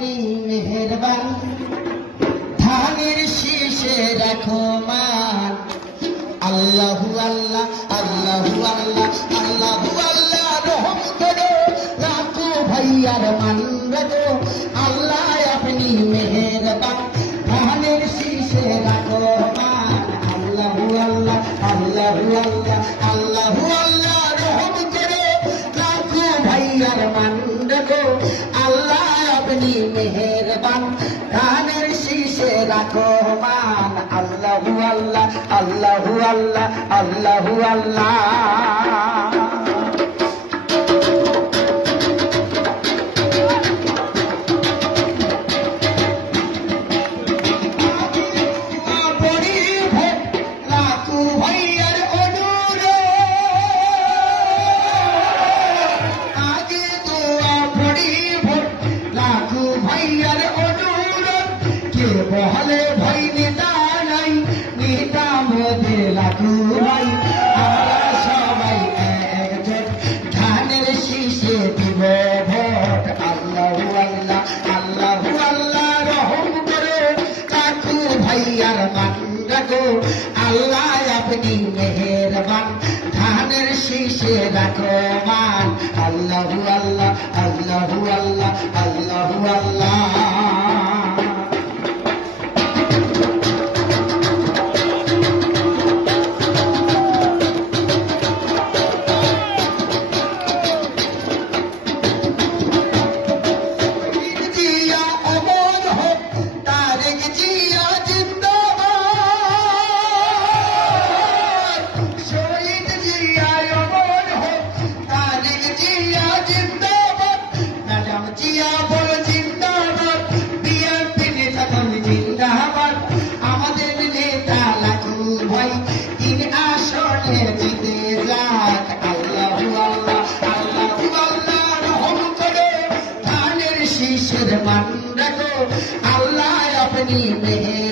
আপনি মেহেরবান ধানের শীষে রাখো মান আল্লাহু আল্লাহ আল্লাহু আল্লাহ আল্লাহু আল্লাহ রহম করো রাখো ভাইয়ার মান রাখো আল্লাহ আপনি মেহেরবান ধানের শীষে রাখো মান আল্লাহু আল্লাহ আল্লাহু আল্লাহ আল্লাহু আল্লাহ রহম করো রাখো ভাইয়ার মান রাখো আল্লাহ আপনি মেহেরবান ধানের শীষে রাখো মান আল্লাহু আল্লাহ আল্লাহু আল্লাহ আল্লাহু আল্লাহ বহলে ভাই নেতা নাই নেতা মধ্যে লাখু ভাই আমরা সবাই একজোট ধানের শীষে দিব ভোট আল্লাহু আল্লাহ আল্লাহু আল্লাহ রহম করো লাখু ভাইয়ার মান রাখো আল্লাহ আপনি মেহেরবান ধানের শীষে রাখো মান আল্লাহু আল্লাহ আল্লাহু আল্লাহ আল্লাহু আল্লাহ আমাদের নেতা লাখু ভাই তিন আসনে জিতে যাক আল্লাহু আল্লাহ আল্লাহু আল্লাহ রহম করো ধানের শীষের মান রাখো আল্লাহ আপনি মেহের